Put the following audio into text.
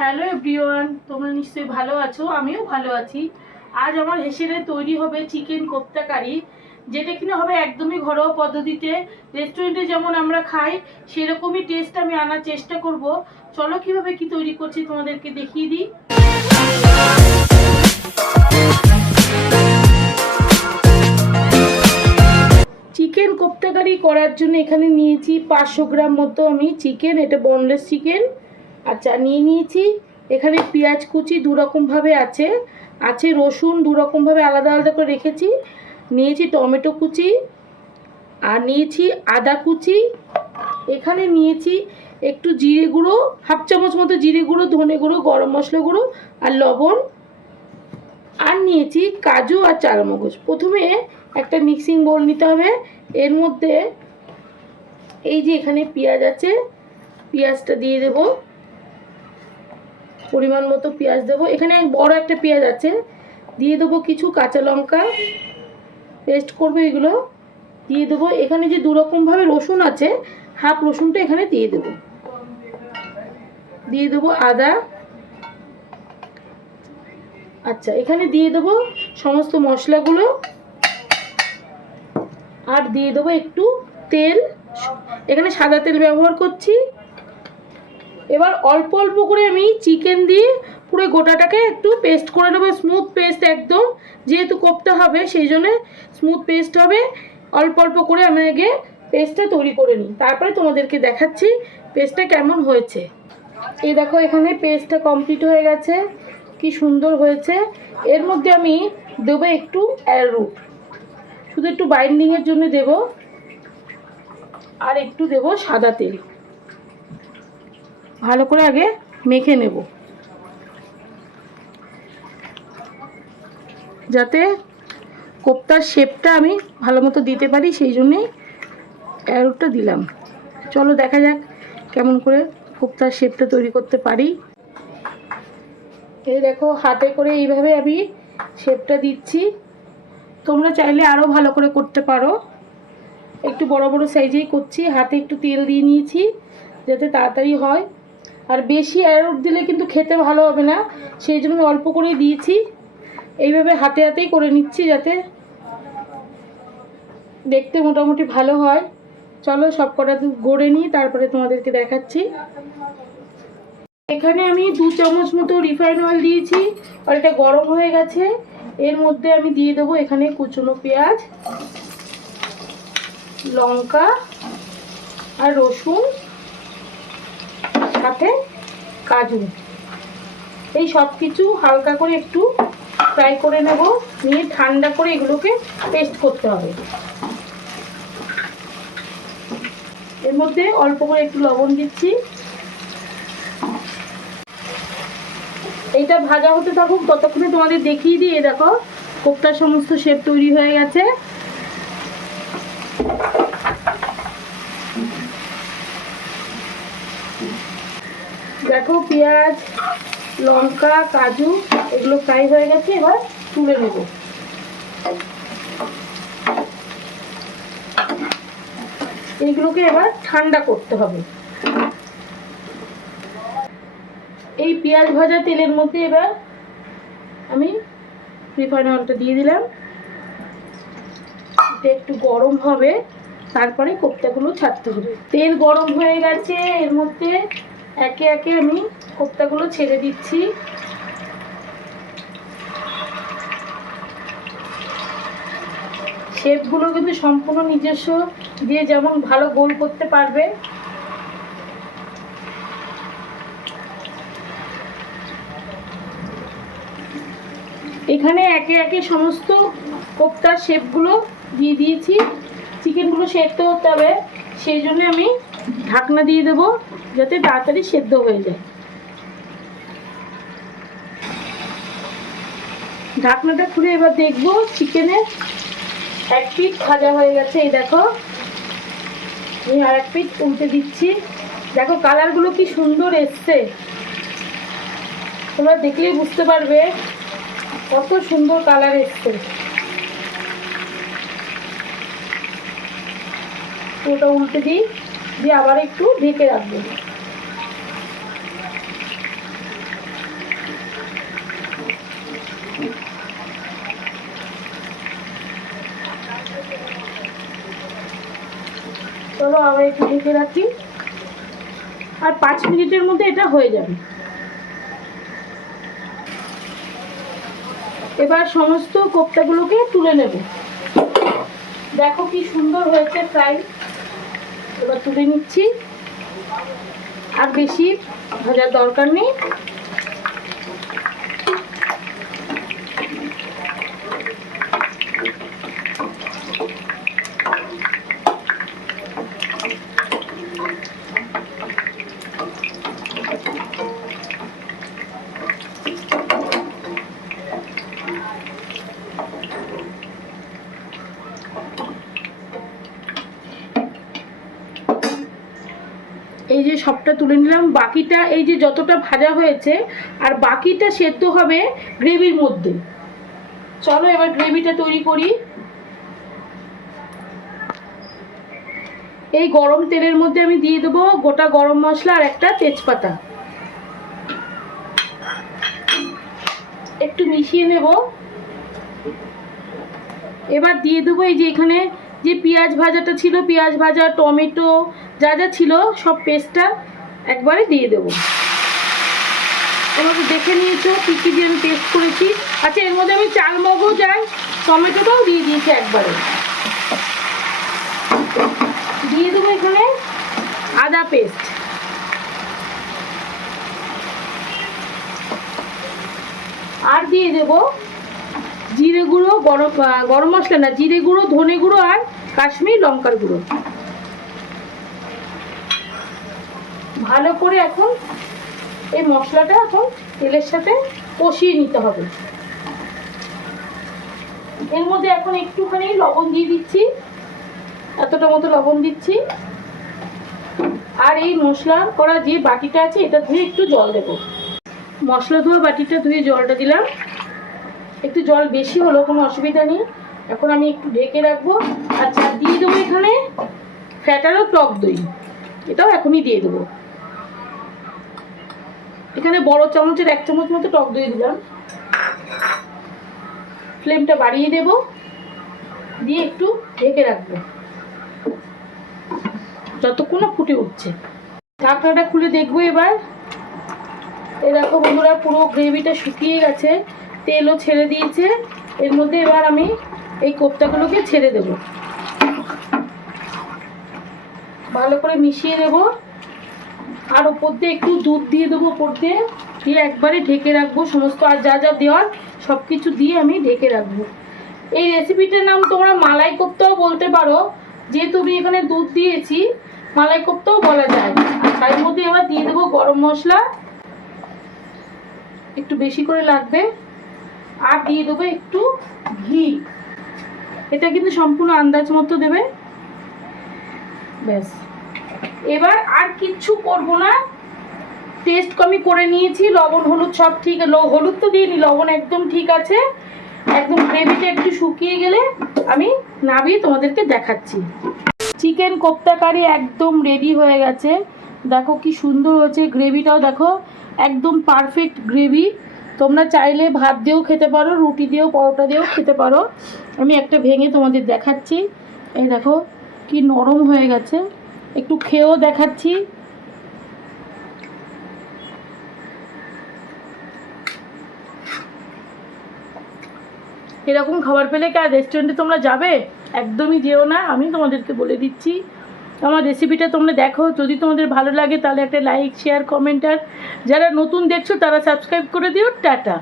Hello everyone, তোমরা নিশ্চয়ই ভালো আছো, আমিও ভালো আছি। আজ আমার হেসেলে তৈরি হবে চিকেন কোপ্তা কারি, যেটা কিনা হবে একদমই ঘরোয়া পদ্ধতিতে। রেস্টুরেন্টে যেমন আমরা খাই সেরকমই টেস্ট আমি আনার চেষ্টা করব। চলো কিভাবে কি তৈরি করছি তোমাদেরকে দেখিয়ে দিই। চিকেন কোপ্তা কারি করার জন্য এখানে নিয়েছি 500 গ্রাম মতো আমি চিকেন, এটা বোনলেস চিকেন। আচ্ছা, নিয়ে নিয়েছি এখানে পেঁয়াজ কুচি দু রকমভাবে আছে, রসুন দু রকমভাবে আলাদা আলাদা করে রেখেছি। নিয়েছি টমেটো কুচি, আর নিয়েছি আদা কুচি। এখানে নিয়েছি একটু জিরে গুঁড়ো, হাফ চামচ মতো জিরে গুঁড়ো, ধনে গুঁড়ো, গরম মশলা গুঁড়ো আর লবণ। আর নিয়েছি কাজু আর চারমগজ। প্রথমে একটা মিক্সিং বোল নিতে হবে। এর মধ্যে এই যে এখানে পেঁয়াজ আছে, পেঁয়াজটা দিয়ে দেব, পরিমাণ মতো পেঁয়াজ দেবো। এখানে বড় একটা পেঁয়াজ আছে, দিয়ে দেবো কিছু কাঁচা লঙ্কা, পেস্ট করবো এগুলো দিয়ে দেবো। এখানে যে দু রকমভাবে রসুন আছে, হাফ রসুনটা এখানে দিয়ে দেবো। দিয়ে দেবো আদা। আচ্ছা, এখানে দিয়ে দেবো সমস্ত মশলাগুলো, আর দিয়ে দেবো একটু তেল। এখানে সাদা তেল ব্যবহার করছি। এবার অল্প অল্প করে আমি চিকেন দিয়ে পুরো গোটাটাকে একটু পেস্ট করে নেবো, স্মুথ পেস্ট একদম। যেহেতু কোপ্তা হবে সেই জন্য স্মুথ পেস্ট হবে। অল্প অল্প করে আমি আগে পেস্টটা তৈরি করে নিই, তারপরে তোমাদেরকে দেখাচ্ছি পেস্টটা কেমন হয়েছে। এই দেখো এখানে পেস্টটা কমপ্লিট হয়ে গেছে, কি সুন্দর হয়েছে। এর মধ্যে আমি দেবো একটু অ্যারোরুট, শুধু একটু বাইন্ডিংয়ের জন্য দেব, আর একটু দেব সাদা তেল। ভালো করে আগে মেখে নেব, যাতে কোপ্তার শেপটা আমি ভালো মতো দিতে পারি, সেই জন্যেই অ্যারোরুটটা দিলাম। চলো দেখা যাক কেমন করে কোপ্তার শেপটা তৈরি করতে পারি। এই দেখো হাতে করে এইভাবে আমি শেপটা দিচ্ছি। তোমরা চাইলে আরও ভালো করে করতে পারো। একটু বড় বড় সাইজেই করছি, হাতে একটু তেল দিয়ে নিয়েছি যাতে তাড়াতাড়ি হয়। আর বেশি অ্যারোরুট দিলে কিন্তু খেতে ভালো হবে না, সেই জন্য অল্প করেই দিয়েছি। এইভাবে হাতে হাতেই করে নিচ্ছি যাতে দেখতে মোটামুটি ভালো হয়। চলো সব কটা গড়ে নিই, তারপরে তোমাদেরকে দেখাচ্ছি। এখানে আমি 2 চামচ মতো রিফাইন অয়েল দিয়েছি, আর এটা গরম হয়ে গেছে। এর মধ্যে আমি দিয়ে দেবো এখানে কুচনো পেঁয়াজ, লঙ্কা আর রসুন, সাথে কাজু। এই সব কিছু হালকা করে একটু ফ্রাই করে নেব, নিয়ে ঠান্ডা করে এগুলোকে পেস্ট করতে হবে। এর মধ্যে অল্প করে একটু লবণ দিচ্ছি। এইটা ভাজা হতে থাকুক, ততক্ষণে তোমাদের দেখিয়ে দিয়ে দেখো কোপ্তার সমস্ত শেপ তৈরি হয়ে গেছে। দেখো পেঁয়াজ, লঙ্কা, কাজু এগুলো ফ্রাই হয়ে গেছে, এবার তুলে নেব। এইগুলোকে এবার ঠান্ডা করতে হবে। এই পেঁয়াজ ভাজা তেলের মধ্যে এবার আমি রিফাইন অয়েলটা দিয়ে দিলাম। এটা একটু গরম হবে, তারপরে কোপ্তাগুলো ছাড়তে হবে। তেল গরম হয়ে গেছে, এর মধ্যে একে একে আমি কোপ্তাগুলো ছেড়ে দিচ্ছি। শেপগুলো কিন্তু সম্পূর্ণ নিজস্ব দিয়ে যেমন ভালো গোল করতে পারবে। এখানে একে একে সমস্ত কোপ্তার শেপগুলো দিয়ে দিয়েছি। চিকেনগুলো সেদ্ধ হতে হবে, সেই জন্য আমি ঢাকনা দিয়ে দেবো যাতে তাড়াতাড়ি সেদ্ধ হয়ে যায়। ঢাকনাটা খুলে এবার দেখবো চিকেনের এক পিঠ ভাজা হয়ে গেছে। এই দেখো আমি আর এক পিঠ উল্টে দিচ্ছি। দেখো কালারগুলো কি সুন্দর এসছে, তোমরা দেখলেই বুঝতে পারবে কত সুন্দর কালার এসছে। ওটা উল্টে দিই, দিয়ে আবার একটু ঢেকে রাখবো। একটু ঢেকে রাখি, আর 5 মিনিটের মধ্যে এটা হয়ে যাবে। এবার সমস্ত কোপ্তাগুলোকে তুলে নেব। দেখো কি সুন্দর হয়েছে ফ্রাই। এবার তুলে নিচ্ছি, আর বেশি ভাজার দরকার নেই। এই যে সবটা তুলে নিলাম, বাকিটা এই যে যতটা ভাজা হয়েছে আর বাকিটা সেদ্ধ হবে গ্রেভির মধ্যে। চলো এবার গ্রেভিটা তৈরি করি। এই গরম তেলের মধ্যে আমি দিয়ে দেবো গোটা গরম মশলা আর একটা তেজপাতা, একটু মিশিয়ে নেব। এবার দিয়ে দেবো এই যে এখানে যে পেঁয়াজ ভাজাটা ছিল, পেঁয়াজ ভাজা, টমেটো যা যা ছিল সব পেস্টটা একবারে দিয়ে দেবো। তোমরা তো দেখে নিয়েছো কী কী দিয়ে আমি পেস্ট করেছি। আচ্ছা, এর মধ্যে আমি চাল মগজ আর টমেটোটাও দিয়ে দিয়েছি একবারে। দিয়ে দেবো এখানে আদা পেস্ট, আর দিয়ে দেবো জিরে গুঁড়ো, গরম মশলা না, জিরে গুঁড়ো, ধনে গুঁড়ো আর কাশ্মীর লঙ্কার গুঁড়ো। ভালো করে এখন এই মশলাটা এখন তেলের সাথে কষিয়ে নিতে হবে। এর মধ্যে এখন একটুখানি লবণ দিয়ে দিচ্ছি, এতটা মতো লবণ দিচ্ছি। আর এই মশলা করা যে বাটিটা আছে এটা ধুয়ে একটু জল দেবো। মশলা ধোয়া বাটিটা ধুয়ে জলটা দিলাম, একটু জল বেশি হলো কোনো অসুবিধা নেই। এখন আমি একটু ঢেকে রাখবো। আচ্ছা, দিয়ে দেবো এখানে ফ্যাটারও টক দই, এটাও এখনই দিয়ে দেবো। এখানে বড় চামচের 1 চামচ মতো টক দই দিলাম। ফ্লেমটা বাড়িয়ে দেব, দিয়ে একটু ঢেকে রাখবো যতক্ষণ না ফুটে উঠছে। ঢাকনাটা খুলে দেখবো এবার। এই দেখো বন্ধুরা, পুরো গ্রেভিটা শুকিয়ে গেছে, তেলও ছেড়ে দিয়েছে। এর মধ্যে এবার আমি এই কোপ্তাগুলোকে ছেড়ে দেব, ভালো করে মিশিয়ে দেব। আর ওপর দিয়ে একটু দুধ দিয়ে দেবো, ওপর দিয়ে একবারে ঢেকে রাখবো। সমস্ত আর যা যা দেওয়ার সব কিছু দিয়ে আমি ঢেকে রাখবো। এই রেসিপিটার নাম তোমরা মালাই কোপ্তাও বলতে পারো, যেহেতু আমি এখানে দুধ দিয়েছি মালাই কোপ্তাও বলা যায়। আর তার মধ্যে এবার দিয়ে দেবো গরম মশলা, একটু বেশি করে লাগবে। আর দিয়ে দেবো একটু ঘি, এটা কিন্তু সম্পূর্ণ আন্দাজ মতো দেবে। ব্যাস, এবার আর কিচ্ছু করবো না। টেস্ট আমি করে নিয়েছি, লবণ হলুদ সব ঠিক, হলুদ তো দিইনি, লবণ একদম ঠিক আছে। একদম গ্রেভিটা একটু শুকিয়ে গেলে আমি নামিয়ে তোমাদেরকে দেখাচ্ছি। চিকেন কোপ্তা কারি একদম রেডি হয়ে গেছে। দেখো কি সুন্দর হয়েছে, গ্রেভিটাও দেখো একদম পারফেক্ট গ্রেভি। তোমরা চাইলে ভাত দিয়েও খেতে পারো, রুটি দিয়েও, পরোটা দিয়েও খেতে পারো। আমি একটা ভেঙে তোমাদের দেখাচ্ছি। এই দেখো কি নরম হয়ে গেছে, একটু খেয়েও দেখাচ্ছি। এরকম খাবার পেলে কি আর রেস্টুরেন্টে তোমরা যাবে? একদমই যেও না, আমি তোমাদেরকে বলে দিচ্ছি। আমার রেসিপিটা তোমরা দেখো, যদি তোমাদের ভালো লাগে তাহলে একটা লাইক, শেয়ার, কমেন্ট, আর যারা নতুন দেখছো তারা সাবস্ক্রাইব করে দিও। টাটা।